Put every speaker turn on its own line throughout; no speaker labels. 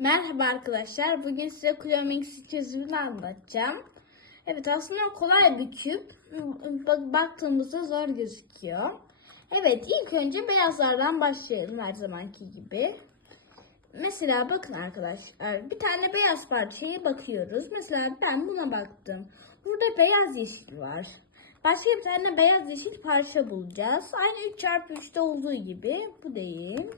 Merhaba arkadaşlar. Bugün size Clomix çözümünü anlatacağım. Evet aslında kolay bir küp. Bak- Baktığımızda zor gözüküyor. Evet ilk önce beyazlardan başlayalım her zamanki gibi. Mesela bakın arkadaşlar bir tane beyaz parçaya bakıyoruz. Mesela ben buna baktım. Burada beyaz yeşil var. Başka bir tane beyaz yeşil parça bulacağız. Aynı 3 çarpı 3'te olduğu gibi. Bu değil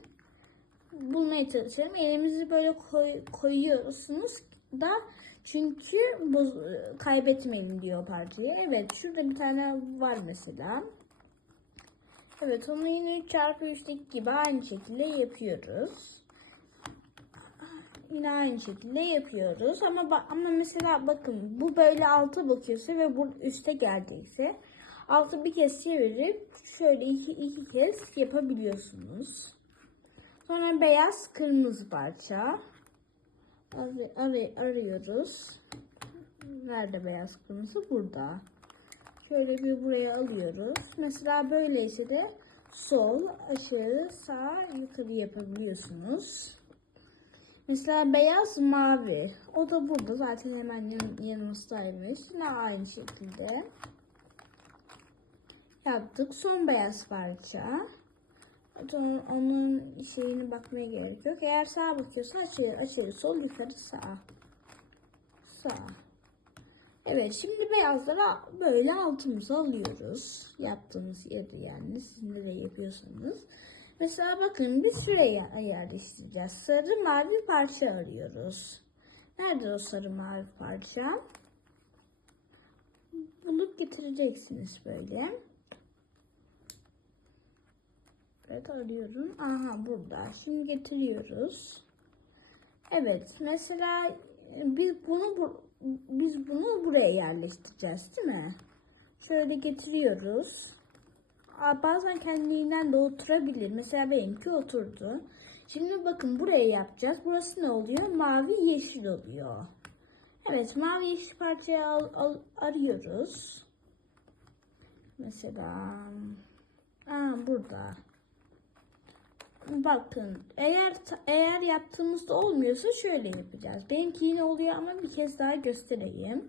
bulmaya çalışıyorum. Elimizi böyle koy, koyuyorsunuz da çünkü boz, kaybetmeyin diyor parçayı. Evet şurada bir tane var mesela. Evet onu yine 3 çarpı 3'teki gibi aynı şekilde yapıyoruz. Yine aynı şekilde yapıyoruz ama ama mesela bakın bu böyle alta bakıyorsa ve bu üste geldiyse altı bir kez çevirip şöyle iki, iki kez yapabiliyorsunuz. Sonra beyaz kırmızı parça. Ar- ar- arıyoruz. Nerede beyaz kırmızı? Burada. Şöyle bir buraya alıyoruz. Mesela böyleyse de sol, aşağı, sağ, yukarı yapabiliyorsunuz. Mesela beyaz mavi. O da burada. Zaten hemen yan, yanımızdaymış. Yine aynı şekilde. Yaptık. Son beyaz parça. Onun, onun şeyine bakmaya gerek yok. Eğer sağa bakıyorsa aşağı, aşağı, sol, yukarı, sağ. Sağ. Evet şimdi beyazları böyle altımıza alıyoruz. Yaptığınız yeri yani siz nereye yapıyorsanız. Mesela bakın biz şuraya yerleştireceğiz. Sarı mavi parça arıyoruz. Nerede o sarı mavi parça? Bulup getireceksiniz böyle. Evet arıyorum. Aha burada. Şimdi getiriyoruz. Evet mesela biz bunu bu- biz bunu buraya yerleştireceğiz değil mi? Şöyle getiriyoruz. Aa, bazen kendiliğinden de oturabilir. Mesela benimki oturdu. Şimdi bakın buraya yapacağız. Burası ne oluyor? Mavi yeşil oluyor. Evet mavi yeşil parçayı al, al- arıyoruz. Mesela Aa, burada. Bakın eğer eğer yaptığımızda olmuyorsa şöyle yapacağız. Benimki yine oluyor ama bir kez daha göstereyim.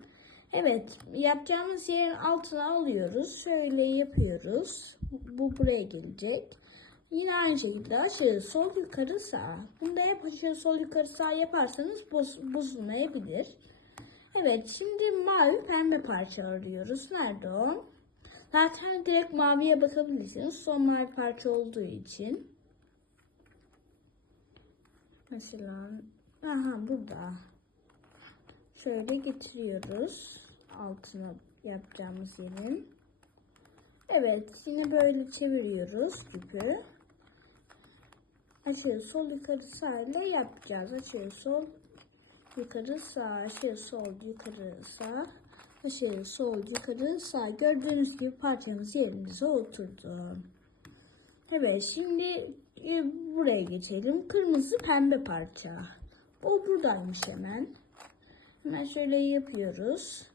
Evet yapacağımız yerin altına alıyoruz. Şöyle yapıyoruz. Bu buraya gelecek. Yine aynı şekilde aşağı sol yukarı sağ. Bunda hep aşağı sol yukarı sağ yaparsanız boz, bozulmayabilir. Evet şimdi mavi pembe parça arıyoruz. Nerede o? Zaten direkt maviye bakabilirsiniz. Son mavi parça olduğu için. Mesela aha burada. Şöyle getiriyoruz altına yapacağımız yerin. Evet yine böyle çeviriyoruz küpü. Aşağı sol yukarı sağ ile yapacağız. Aşağı sol yukarı sağ aşağı sol yukarı sağ aşağı sol yukarı sağ gördüğünüz gibi parçamız yerimize oturdu. Evet şimdi e, buraya geçelim. Kırmızı pembe parça. O buradaymış hemen. Hemen şöyle yapıyoruz.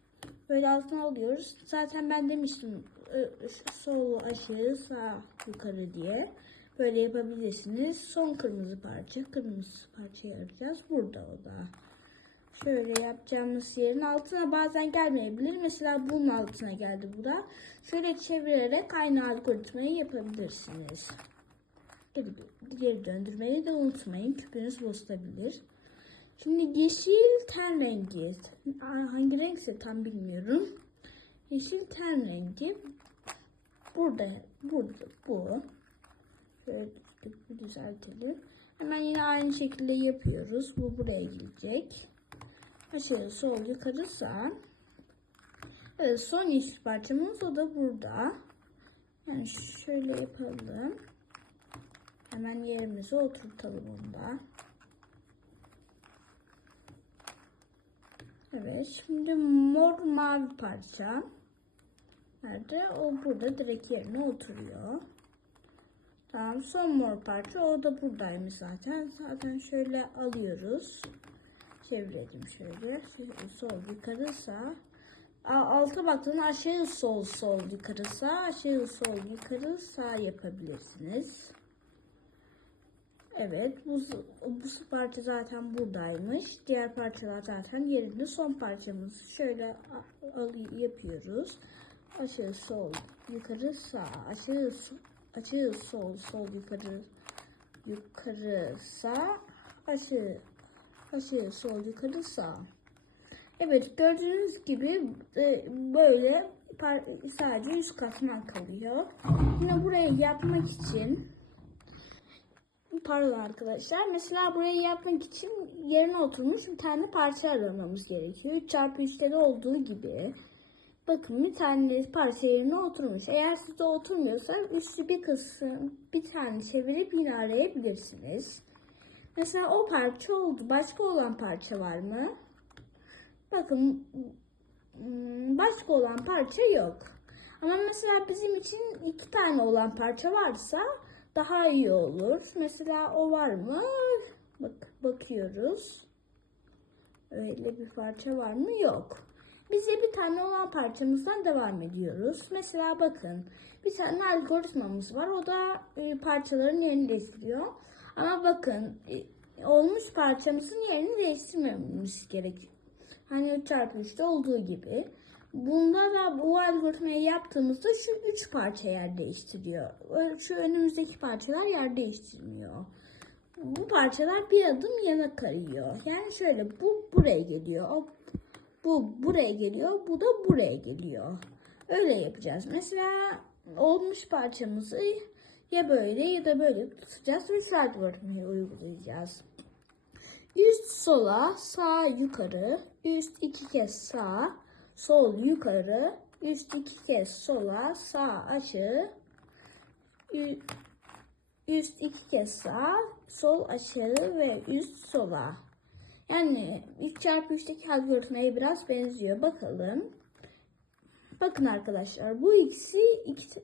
Böyle altına alıyoruz. Zaten ben demiştim e, sol aşağı sağ yukarı diye. Böyle yapabilirsiniz. Son kırmızı parça. Kırmızı parçayı arayacağız. Burada o da. Şöyle yapacağımız yerin altına bazen gelmeyebilir. Mesela bunun altına geldi bu da. Şöyle çevirerek aynı algoritmayı yapabilirsiniz. Geri, döndürmeyi de unutmayın. Küpünüz bozulabilir. Şimdi yeşil ten rengi. Hangi renkse tam bilmiyorum. Yeşil ten rengi. Burada, burada, bu. Şöyle düzeltelim. Hemen yine aynı şekilde yapıyoruz. Bu buraya gelecek. Aşağı sol yukarı sağ. Evet son yeşil parçamız o da burada. Yani şöyle yapalım. Hemen yerimize oturtalım onu da. Evet şimdi mor mavi parça. Nerede? O burada direkt yerine oturuyor. Tamam son mor parça o da buradaymış zaten. Zaten şöyle alıyoruz. Çevirelim şöyle. Sol yukarı sağ. Alta baktığında aşağı sol sol yukarı sağ aşağı sol yukarı sağ yapabilirsiniz. Evet bu, bu parça zaten buradaymış. Diğer parçalar zaten yerinde. Son parçamız şöyle yapıyoruz. Aşağı sol yukarı sağ aşağı aşağı sol sol yukarı yukarı sağ aşağı aşağı sol yukarı sağ. Evet gördüğünüz gibi e, böyle sadece yüz katman kalıyor. Yine burayı yapmak için pardon arkadaşlar mesela burayı yapmak için yerine oturmuş bir tane parça aramamız gerekiyor. 3 çarpı 3'te de olduğu gibi. Bakın bir tane parça yerine oturmuş. Eğer sizde oturmuyorsa üstü bir kısım bir tane çevirip yine arayabilirsiniz. Mesela o parça oldu. Başka olan parça var mı? Bakın hmm, başka olan parça yok. Ama mesela bizim için iki tane olan parça varsa daha iyi olur. Mesela o var mı? Bak bakıyoruz. Öyle bir parça var mı? Yok. Bize bir tane olan parçamızdan devam ediyoruz. Mesela bakın bir tane algoritmamız var. O da e, parçaların yerini değiştiriyor. Ama bakın e, olmuş parçamızın yerini değiştirmemiz gerekiyor. Hani 3 çarpı 3'te olduğu gibi. Bunda da bu algoritmayı yaptığımızda şu 3 parça yer değiştiriyor. Şu önümüzdeki parçalar yer değiştirmiyor. Bu parçalar bir adım yana kayıyor. Yani şöyle bu buraya geliyor. Bu buraya geliyor. Bu da buraya geliyor. Öyle yapacağız. Mesela olmuş parçamızı ya böyle ya da böyle tutacağız ve sıra algoritmayı uygulayacağız. Üst sola, sağ yukarı, üst iki kez sağ, sol yukarı, üst iki kez sola, sağ aşağı, üst iki kez sağ, sol aşağı ve üst sola. Yani 3 çarpı 3'teki algoritmaya biraz benziyor. Bakalım. Bakın arkadaşlar bu ikisi,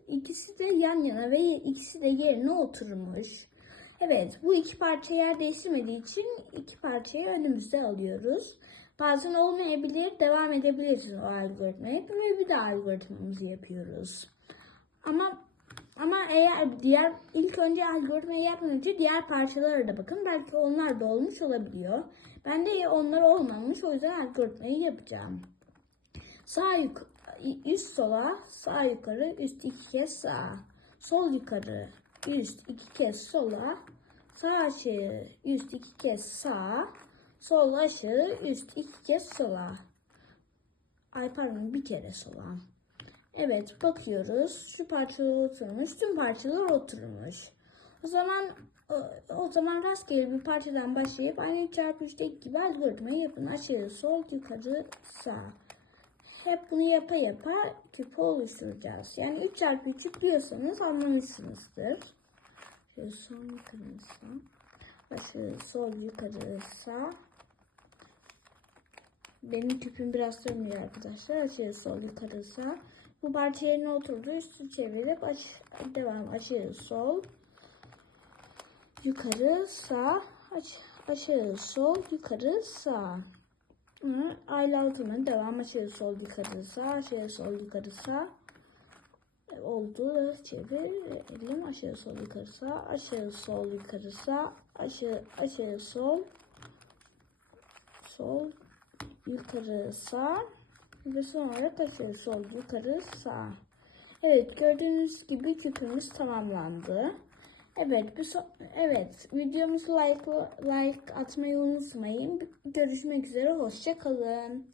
ikisi, de yan yana ve ikisi de yerine oturmuş. Evet bu iki parça yer değiştirmediği için iki parçayı önümüzde alıyoruz. Bazen olmayabilir devam edebiliriz o algoritmaya ve bir de algoritmamızı yapıyoruz. Ama ama eğer diğer ilk önce algoritmayı yapmadan önce diğer parçalara da bakın. Belki onlar da olmuş olabiliyor. Ben de onlar olmamış o yüzden algoritmayı yapacağım. Sağ yukarı, üst sola, sağ yukarı, üst iki kez sağ. Sol yukarı, üst iki kez sola. Sağ aşağı, üst iki kez sağ. Sol aşağı, üst iki kez sola. Ay pardon bir kere sola. Evet bakıyoruz. Şu parçalar oturmuş. Tüm parçalar oturmuş. O zaman o zaman rastgele bir parçadan başlayıp aynı çarpı 3'teki gibi algoritmayı yapın. Aşağı, sol, yukarı, sağ. Hep bunu yapa yapa küpü oluşturacağız. Yani 3 çarpı 3'ü biliyorsanız anlamışsınızdır. Şöyle sol yukarı sağ. Aşağı, sol, yukarı, sağ. Benim küpüm biraz dönmüyor arkadaşlar. Aşağı, sol, yukarı, sağ. Bu parça yerine oturdu. Üstü çevirip aç, devam. Aşağı, sol, yukarı, sağ. Aç, aşağı, sol, yukarı, sağ. Aile altının devam aşağı sol yukarı sağ aşağı sol yukarı sağ E, oldu çevirelim aşağı sol yukarı sağ aşağı sol yukarı aşağı aşağı sol sol yukarı sağ ve sonra aşağı sol yukarı Evet gördüğünüz gibi küpümüz tamamlandı. Evet, bir so- evet videomuzu like like atmayı unutmayın. Görüşmek üzere, hoşça kalın.